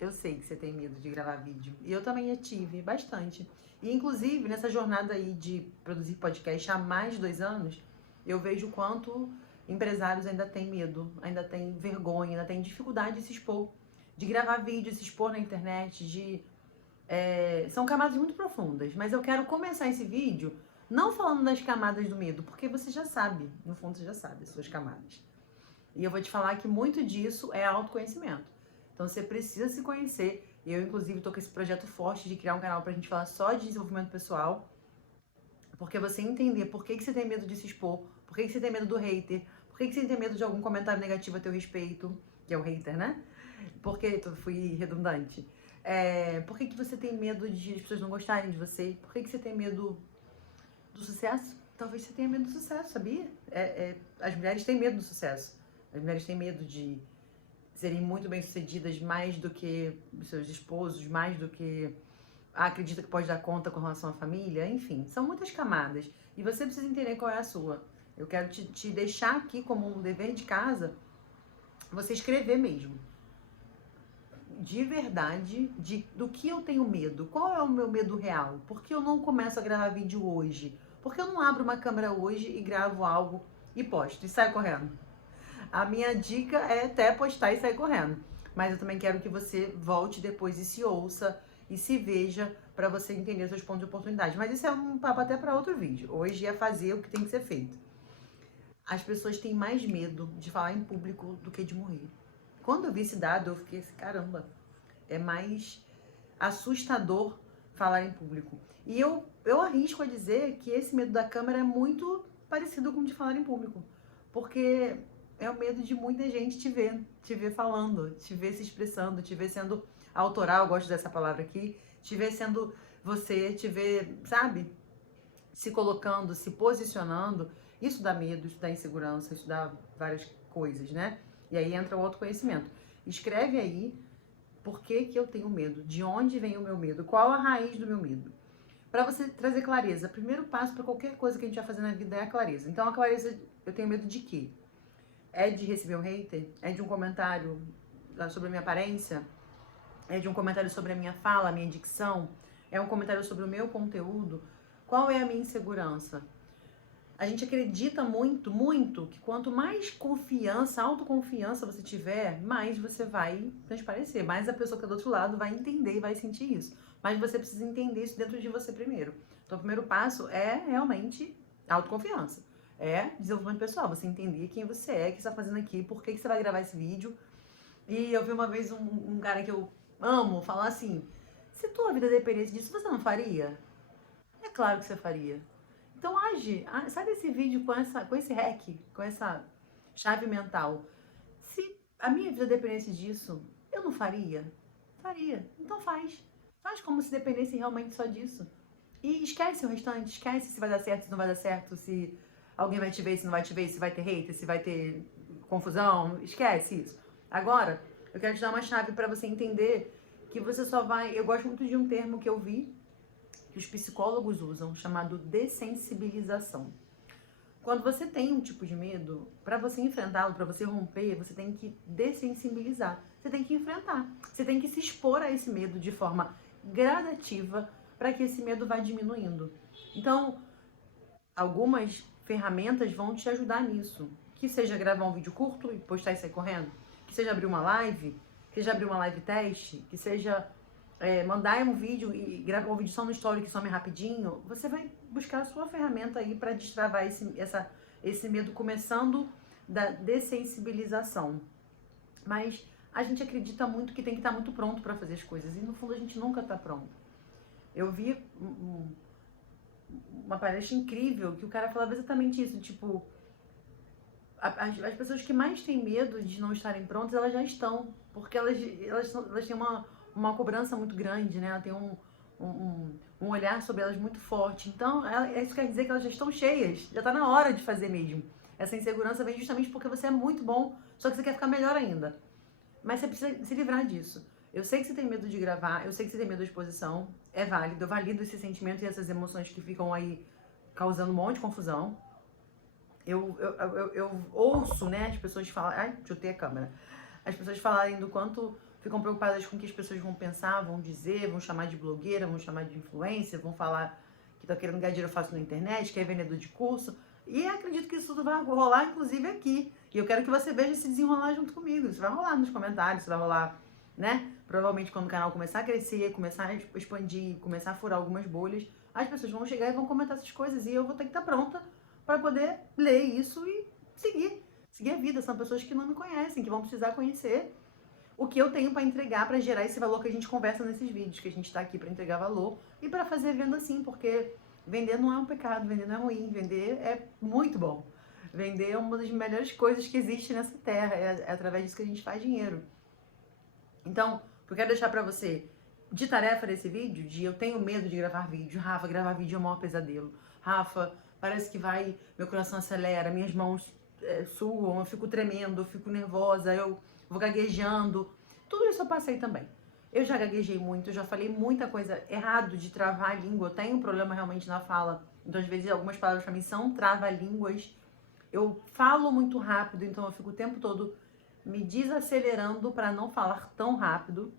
Eu sei que você tem medo de gravar vídeo. E eu também tive, bastante. E, inclusive, nessa jornada aí de produzir podcast há mais de 2 anos, eu vejo o quanto empresários ainda têm medo, ainda têm vergonha, ainda têm dificuldade de se expor, de gravar vídeo, se expor na internet, são camadas muito profundas. Mas eu quero começar esse vídeo não falando das camadas do medo, porque você já sabe, no fundo você já sabe as suas camadas. E eu vou te falar que muito disso é autoconhecimento. Então você precisa se conhecer. Eu, inclusive, tô com esse projeto forte de criar um canal pra gente falar só de desenvolvimento pessoal. Porque você entender por que você tem medo de se expor, por que você tem medo do hater, por que você tem medo de algum comentário negativo a teu respeito, que é o hater, né? Porque eu fui redundante. Por que você tem medo de as pessoas não gostarem de você? Por que você tem medo do sucesso? Talvez você tenha medo do sucesso, sabia? As mulheres têm medo do sucesso. As mulheres têm medo de serem muito bem-sucedidas mais do que os seus esposos, mais do que acredita que pode dar conta com relação à família. Enfim, são muitas camadas. E você precisa entender qual é a sua. Eu quero te deixar aqui como um dever de casa, você escrever mesmo. De verdade, do que eu tenho medo. Qual é o meu medo real? Por que eu não começo a gravar vídeo hoje? Por que eu não abro uma câmera hoje e gravo algo e posto e saio correndo? A minha dica é até postar e sair correndo. Mas eu também quero que você volte depois e se ouça e se veja para você entender os seus pontos de oportunidade. Mas isso é um papo até para outro vídeo. Hoje é fazer o que tem que ser feito. As pessoas têm mais medo de falar em público do que de morrer. Quando eu vi esse dado, eu fiquei assim, caramba, é mais assustador falar em público. E eu arrisco a dizer que esse medo da câmera é muito parecido com o de falar em público. Porque é o medo de muita gente te ver falando, te ver se expressando, te ver sendo autoral, eu gosto dessa palavra aqui, te ver sendo você, te ver, sabe, se colocando, se posicionando. Isso dá medo, isso dá insegurança, isso dá várias coisas, né? E aí entra o autoconhecimento. Escreve aí por que eu tenho medo, de onde vem o meu medo, qual a raiz do meu medo. Para você trazer clareza, primeiro passo para qualquer coisa que a gente vai fazer na vida é a clareza. Então a clareza, eu tenho medo de quê? É de receber um hater? É de um comentário sobre a minha aparência? É de um comentário sobre a minha fala, a minha dicção? É um comentário sobre o meu conteúdo? Qual é a minha insegurança? A gente acredita muito, muito, que quanto mais confiança, autoconfiança você tiver, mais você vai transparecer, mais a pessoa que é do outro lado vai entender e vai sentir isso. Mas você precisa entender isso dentro de você primeiro. Então, o primeiro passo é realmente autoconfiança. É desenvolvimento pessoal, você entender quem você é, o que você está fazendo aqui, por que você vai gravar esse vídeo. E eu vi uma vez um cara que eu amo falar assim, se tua vida dependesse disso, você não faria? É claro que você faria. Então age, sai desse vídeo com esse hack, com essa chave mental. Se a minha vida dependesse disso, eu não faria? Faria. Então faz. Faz como se dependesse realmente só disso. E esquece o restante, esquece se vai dar certo, se não vai dar certo, se alguém vai te ver, se não vai te ver, se vai ter hater, se vai ter confusão, esquece isso. Agora, eu quero te dar uma chave para você entender que você só vai. Eu gosto muito de um termo que eu vi que os psicólogos usam, chamado dessensibilização. Quando você tem um tipo de medo, para você enfrentá-lo, para você romper, você tem que dessensibilizar. Você tem que enfrentar. Você tem que se expor a esse medo de forma gradativa para que esse medo vá diminuindo. Então, algumas ferramentas vão te ajudar nisso. Que seja gravar um vídeo curto e postar e sair correndo. Que seja abrir uma live. Que seja abrir uma live teste. Que seja mandar um vídeo e gravar um vídeo só no story que some rapidinho. Você vai buscar a sua ferramenta aí para destravar esse medo, começando da dessensibilização. Mas a gente acredita muito que tem que estar muito pronto para fazer as coisas. E no fundo a gente nunca está pronto. Eu vi uma palestra incrível que o cara falava exatamente isso, tipo, as pessoas que mais têm medo de não estarem prontas, elas já estão, porque elas têm uma cobrança muito grande, né? Ela tem um olhar sobre elas muito forte. Então, isso quer dizer que elas já estão cheias, já está na hora de fazer mesmo. Essa insegurança vem justamente porque você é muito bom, só que você quer ficar melhor ainda. Mas você precisa se livrar disso. Eu sei que você tem medo de gravar, eu sei que você tem medo da exposição, é válido, eu valido esse sentimento e essas emoções que ficam aí causando um monte de confusão. Eu ouço, né, as pessoas falarem, ai, chutei a câmera, as pessoas falarem do quanto ficam preocupadas com o que as pessoas vão pensar, vão dizer, vão chamar de blogueira, vão chamar de influencer, vão falar que tá querendo ganhar dinheiro fácil na internet, que é vendedor de curso. E acredito que isso tudo vai rolar, inclusive, aqui. E eu quero que você veja se desenrolar junto comigo. Isso vai rolar nos comentários, isso vai rolar, né? Provavelmente quando o canal começar a crescer, começar a expandir, começar a furar algumas bolhas, as pessoas vão chegar e vão comentar essas coisas. E eu vou ter que estar pronta para poder ler isso e seguir a vida. São pessoas que não me conhecem, que vão precisar conhecer o que eu tenho para entregar, para gerar esse valor que a gente conversa nesses vídeos, que a gente está aqui para entregar valor e para fazer venda sim, porque vender não é um pecado, vender não é ruim, vender é muito bom. Vender é uma das melhores coisas que existe nessa terra, é através disso que a gente faz dinheiro. Então, o que eu quero deixar para você de tarefa desse vídeo, de eu tenho medo de gravar vídeo, Rafa, gravar vídeo é o maior pesadelo. Rafa, parece que vai, meu coração acelera, minhas mãos suam, eu fico tremendo, eu fico nervosa, eu vou gaguejando. Tudo isso eu passei também. Eu já gaguejei muito, eu já falei muita coisa errado de travar a língua. Eu tenho um problema realmente na fala. Então, às vezes, algumas palavras pra mim são trava-línguas. Eu falo muito rápido, então eu fico o tempo todo me desacelerando para não falar tão rápido.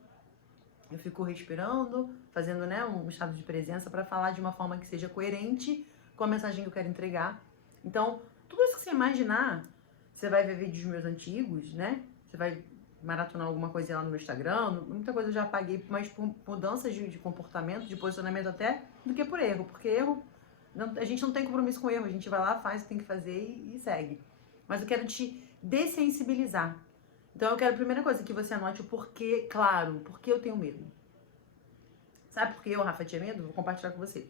Eu fico respirando, fazendo, né, um estado de presença para falar de uma forma que seja coerente com a mensagem que eu quero entregar. Então, tudo isso que você imaginar, você vai ver vídeos meus antigos, né? Você vai maratonar alguma coisa lá no meu Instagram. Muita coisa eu já apaguei, mas por mudanças de comportamento, de posicionamento até, do que por erro. Porque erro, a gente não tem compromisso com erro. A gente vai lá, faz o que tem que fazer e segue. Mas eu quero te dessensibilizar. Então eu quero, a primeira coisa, que você anote o porquê, claro, porque eu tenho medo. Sabe por que eu, Rafa, tinha medo? Vou compartilhar com você.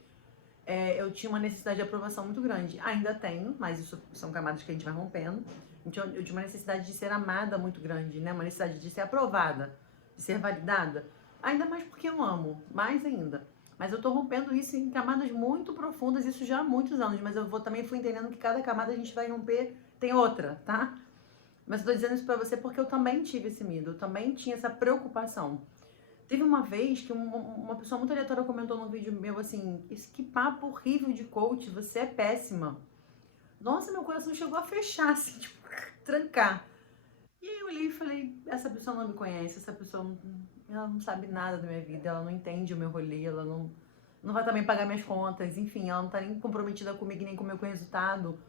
Eu tinha uma necessidade de aprovação muito grande. Ainda tenho, mas isso são camadas que a gente vai rompendo. Então, eu tinha uma necessidade de ser amada muito grande, né? Uma necessidade de ser aprovada, de ser validada. Ainda mais porque eu amo, mais ainda. Mas eu tô rompendo isso em camadas muito profundas, isso já há muitos anos. Mas eu também fui entendendo que cada camada a gente vai romper, tem outra, tá? Mas eu tô dizendo isso pra você porque eu também tive esse medo, eu também tinha essa preocupação. Teve uma vez que uma pessoa muito aleatória comentou num vídeo meu assim: que papo horrível de coach, você é péssima. Nossa, meu coração chegou a fechar, assim, tipo, trancar. E aí eu olhei e falei: essa pessoa não me conhece, essa pessoa ela não sabe nada da minha vida, ela não entende o meu rolê, ela não vai também pagar minhas contas, enfim, ela não tá nem comprometida comigo, nem com o meu resultado.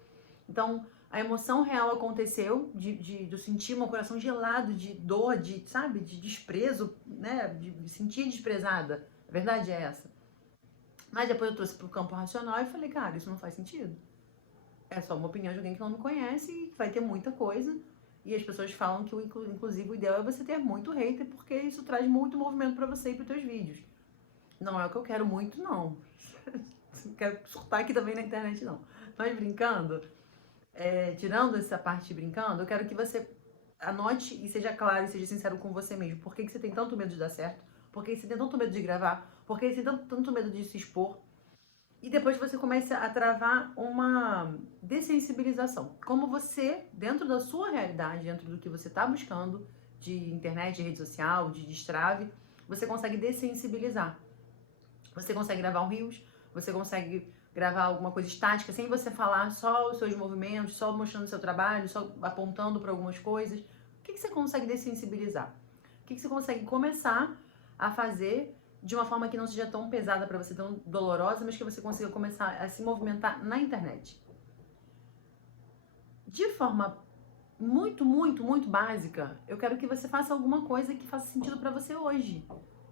Então, a emoção real aconteceu de eu sentir meu coração gelado, de dor, de, sabe, de desprezo, né, de me sentir desprezada. A verdade é essa. Mas depois eu trouxe pro campo racional e falei: cara, isso não faz sentido. É só uma opinião de alguém que não me conhece e vai ter muita coisa. E as pessoas falam que, inclusive, o ideal é você ter muito hater, porque isso traz muito movimento pra você e pros teus vídeos. Não é o que eu quero muito, não. Não quero surtar aqui também na internet, não. Mas brincando, tirando essa parte de brincando, eu quero que você anote e seja claro e seja sincero com você mesmo. Por que você tem tanto medo de dar certo? Por que você tem tanto medo de gravar? Por que você tem tanto medo de se expor? E depois você começa a travar uma dessensibilização. Como você, dentro da sua realidade, dentro do que você está buscando, de internet, de rede social, de destrave, você consegue dessensibilizar. Você consegue gravar um Reels, você consegue gravar alguma coisa estática, sem você falar, só os seus movimentos, só mostrando o seu trabalho, só apontando para algumas coisas. O que você consegue dessensibilizar? O que você consegue começar a fazer de uma forma que não seja tão pesada para você, tão dolorosa, mas que você consiga começar a se movimentar na internet? De forma muito, muito, muito básica, eu quero que você faça alguma coisa que faça sentido para você hoje.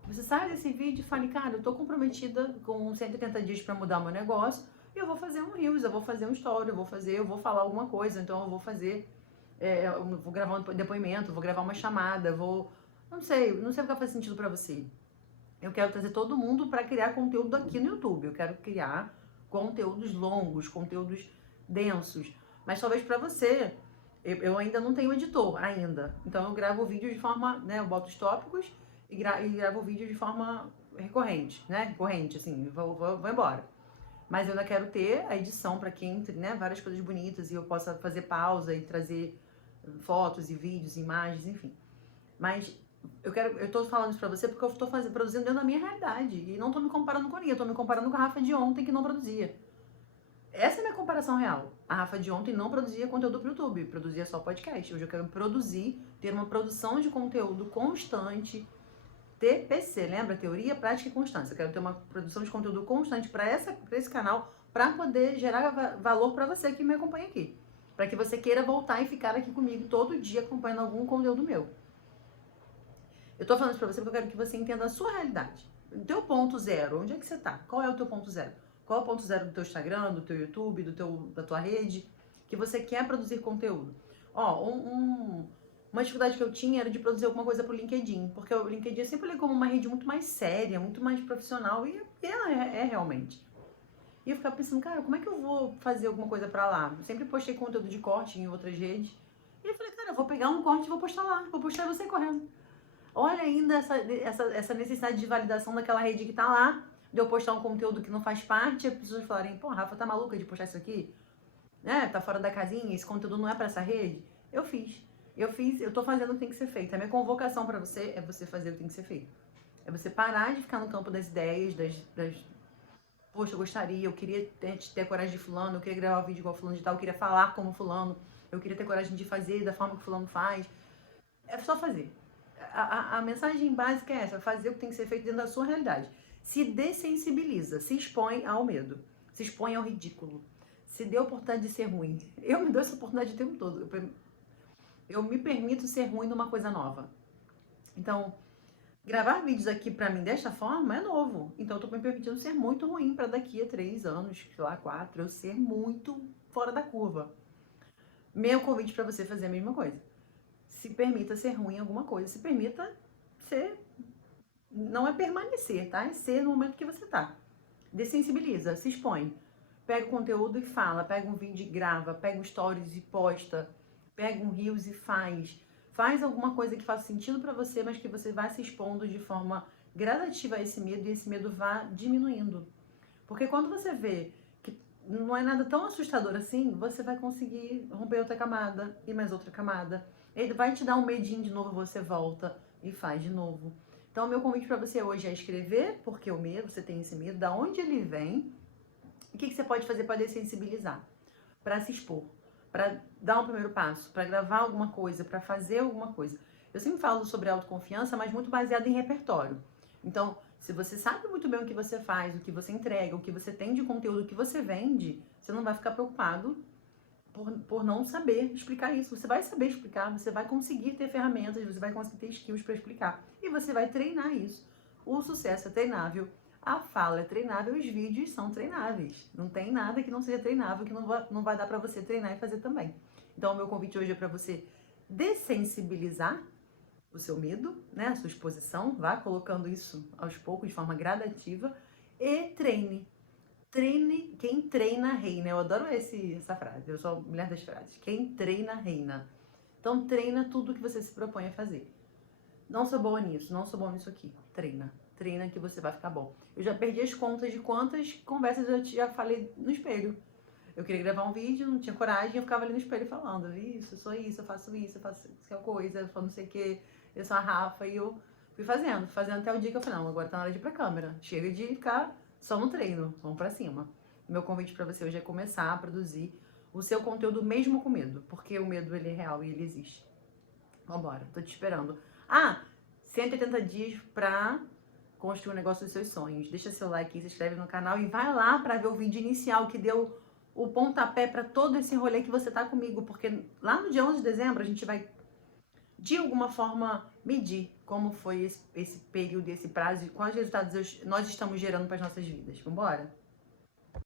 Você sai desse vídeo e fale: cara, eu tô comprometida com 180 dias para mudar o meu negócio, e eu vou fazer um Reels, eu vou fazer um story, eu vou falar alguma coisa, então eu vou fazer, eu vou gravar um depoimento, vou gravar uma chamada, não sei o que vai fazer sentido para você. Eu quero trazer todo mundo para criar conteúdo aqui no YouTube. Eu quero criar conteúdos longos, conteúdos densos. Mas talvez para você, eu ainda não tenho editor ainda. Então eu gravo vídeo de forma, né, eu boto os tópicos e gravo vídeo de forma recorrente, né? Recorrente, assim, vou embora. Mas eu ainda quero ter a edição para que entre, né, várias coisas bonitas e eu possa fazer pausa e trazer fotos e vídeos, imagens, enfim. Mas eu tô falando isso pra você porque eu tô produzindo dentro da minha realidade. E não tô me comparando com ninguém, eu tô me comparando com a Rafa de ontem que não produzia. Essa é a minha comparação real. A Rafa de ontem não produzia conteúdo pro YouTube, produzia só podcast. Hoje eu quero produzir, ter uma produção de conteúdo constante, TPC, lembra? Teoria, prática e constância. Eu quero ter uma produção de conteúdo constante para esse canal, para poder gerar valor para você que me acompanha aqui. Para que você queira voltar e ficar aqui comigo todo dia acompanhando algum conteúdo meu. Eu tô falando isso pra você porque eu quero que você entenda a sua realidade. O teu ponto zero, onde é que você tá? Qual é o teu ponto zero? Qual é o ponto zero do teu Instagram, do teu YouTube, da tua rede, que você quer produzir conteúdo? Ó, uma dificuldade que eu tinha era de produzir alguma coisa pro LinkedIn, porque o LinkedIn eu sempre li como uma rede muito mais séria, muito mais profissional, e ela é realmente. E eu ficava pensando, cara, como é que eu vou fazer alguma coisa pra lá? Eu sempre postei conteúdo de corte em outras redes. E eu falei, cara, eu vou pegar um corte e vou postar lá, vou postar você correndo. Olha ainda essa necessidade de validação daquela rede que tá lá, de eu postar um conteúdo que não faz parte, e as pessoas falarem, pô, Rafa, tá maluca de postar isso aqui? Né? Tá fora da casinha, esse conteúdo não é pra essa rede? Eu fiz. Eu tô fazendo o que tem que ser feito. A minha convocação pra você é você fazer o que tem que ser feito. É você parar de ficar no campo das ideias, poxa, eu gostaria, eu queria ter coragem de fulano, eu queria gravar um vídeo igual fulano de tal, eu queria falar como fulano, eu queria ter coragem de fazer da forma que fulano faz. É só fazer. A mensagem básica é essa, fazer o que tem que ser feito dentro da sua realidade. Se dessensibiliza, se expõe ao medo, se expõe ao ridículo, se dê a oportunidade de ser ruim. Eu me dou essa oportunidade o tempo todo. Eu me permito ser ruim numa coisa nova. Então, gravar vídeos aqui pra mim desta forma é novo. Então, eu tô me permitindo ser muito ruim pra daqui a 3 anos, sei lá, 4, eu ser muito fora da curva. Meu convite pra você fazer a mesma coisa. Se permita ser ruim em alguma coisa. Se permita ser. Não é permanecer, tá? É ser no momento que você tá. Dessensibiliza, se expõe. Pega o conteúdo e fala. Pega um vídeo e grava. Pega um stories e posta. Pega um reels e faz. Faz alguma coisa que faça sentido pra você, mas que você vai se expondo de forma gradativa a esse medo e esse medo vá diminuindo. Porque quando você vê que não é nada tão assustador assim, você vai conseguir romper outra camada e mais outra camada. Ele vai te dar um medinho de novo, você volta e faz de novo. Então, o meu convite para você hoje é escrever, porque o medo, você tem esse medo, da onde ele vem, e o que você pode fazer para dessensibilizar, para se expor, para dar um primeiro passo, para gravar alguma coisa, para fazer alguma coisa. Eu sempre falo sobre autoconfiança, mas muito baseado em repertório. Então, se você sabe muito bem o que você faz, o que você entrega, o que você tem de conteúdo, o que você vende, você não vai ficar preocupado por não saber explicar isso. Você vai saber explicar, você vai conseguir ter ferramentas, você vai conseguir ter skills para explicar. E você vai treinar isso. O sucesso é treinável, a fala é treinável, os vídeos são treináveis. Não tem nada que não seja treinável, que não vai dar para você treinar e fazer também. Então, o meu convite hoje é para você dessensibilizar o seu medo, né, a sua exposição, vá colocando isso aos poucos, de forma gradativa, e treine. Treine, quem treina reina. Eu adoro essa frase, eu sou a mulher das frases. Quem treina reina. Então treina tudo que você se propõe a fazer. Não sou boa nisso, não sou bom nisso aqui. Treina. Treina que você vai ficar bom. Eu já perdi as contas de quantas conversas eu já falei no espelho. Eu queria gravar um vídeo, não tinha coragem, eu ficava ali no espelho falando, isso, eu sou isso, eu faço tal coisa, eu falo não sei o que, eu sou a Rafa, e eu fui fazendo até o dia que eu falei, não, agora tá na hora de ir pra câmera. Chega de ficar só no treino, vamos pra cima. Meu convite pra você hoje é começar a produzir o seu conteúdo mesmo com medo, porque o medo ele é real e ele existe. Vambora, tô te esperando. 180 dias pra construir o negócio dos seus sonhos. Deixa seu like aí, se inscreve no canal e vai lá pra ver o vídeo inicial que deu o pontapé pra todo esse rolê que você tá comigo, porque lá no dia 11 de dezembro a gente vai de alguma forma medir como foi esse período, esse prazo e quais resultados nós estamos gerando para as nossas vidas. Vambora?